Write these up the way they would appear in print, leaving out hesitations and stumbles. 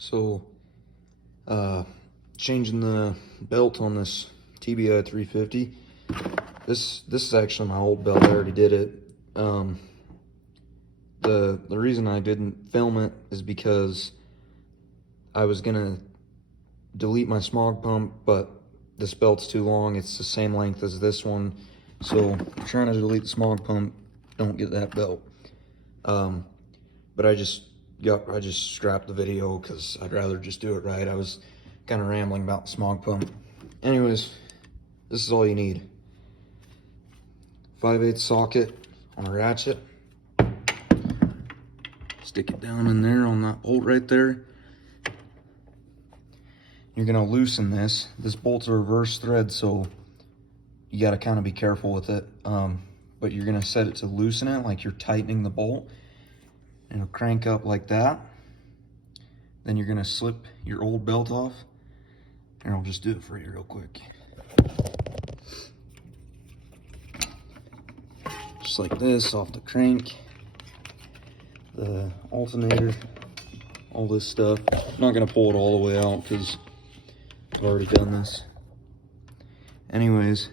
So, changing the belt on this TBI 350. This is actually my old belt. I already did it. The reason I didn't film it is because I was gonna delete my smog pump, but this belt's too long. It's the same length as this one, so trying to delete the smog pump, don't get that belt. But I just scrapped the video because I'd rather just do it right. I was kind of rambling about the smog pump. Anyways, this is all you need. 5/8 socket on a ratchet. Stick it down in there on that bolt right there. You're gonna loosen this. This bolt's a reverse thread, so you gotta kind of be careful with it. But you're gonna set it to loosen it like you're tightening the bolt. And it'll crank up like that. Then you're gonna slip your old belt off. And I'll just do it for you real quick. Just like this, off the crank, the alternator, all this stuff. I'm not gonna pull it all the way out because I've already done this. Anyways,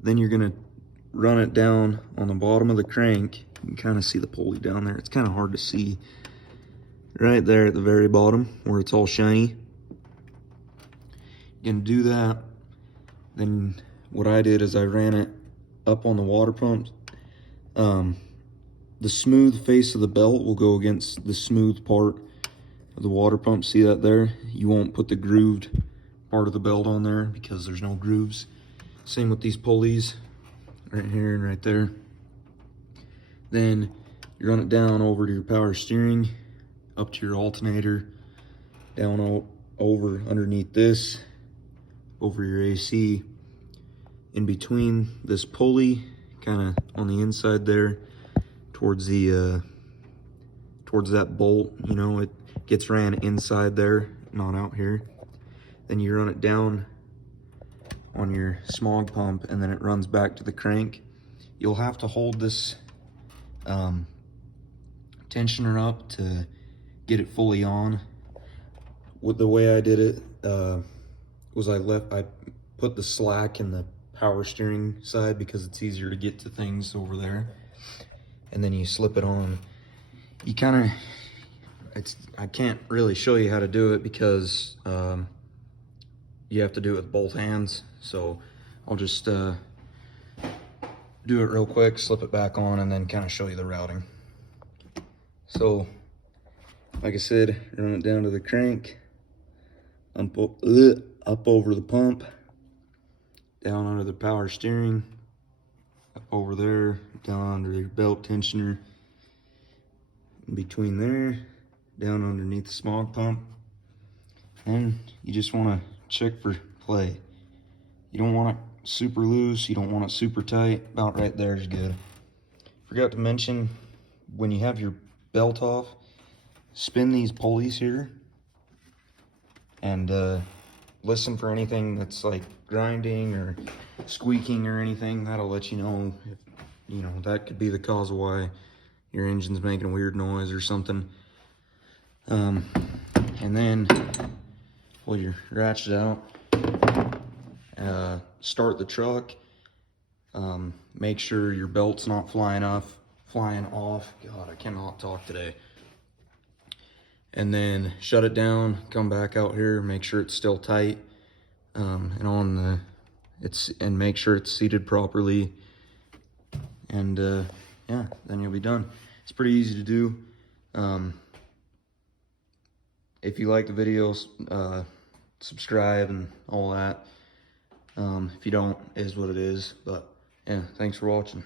then you're gonna run it down on the bottom of the crank. You can kind of see the pulley down there. It's kind of hard to see. Right there at the very bottom where it's all shiny. You're gonna do that. Then what I did is I ran it up on the water pump. The smooth face of the belt will go against the smooth part of the water pump. See that there? You won't put the grooved part of the belt on there because there's no grooves. Same with these pulleys, right here and right there. Then you run it down over to your power steering, up to your alternator, down over underneath this, over your AC, in between this pulley, kind of on the inside there, towards the towards that bolt. You know, it gets ran inside there, not out here. Then you run it down on your smog pump, and then it runs back to the crank. You'll have to hold this tensioner up to get it fully on. With the way I did it was I put the slack in the power steering side because it's easier to get to things over there, and then you slip it on. You kind of, I can't really show you how to do it because you have to do it with both hands, so I'll just do it real quick, slip it back on, and then kind of show you the routing. So, like I said, run it down to the crank, up over the pump, down under the power steering, up over there, down under your belt tensioner, in between there, down underneath the smog pump. And you just want to check for play. You don't want it super loose, you don't want it super tight. About right there is good. Forgot to mention, when you have your belt off, spin these pulleys here and listen for anything that's like grinding or squeaking or anything. That'll let you know if, you know, that could be the cause of why your engine's making a weird noise or something. And then pull your ratchet out, start the truck, make sure your belt's not flying off. God, I cannot talk today. And then shut it down, come back out here, make sure it's still tight, and and make sure it's seated properly. And yeah, then you'll be done. It's pretty easy to do. If you like the videos, subscribe and all that. If you don't, it is what it is. But yeah, thanks for watching.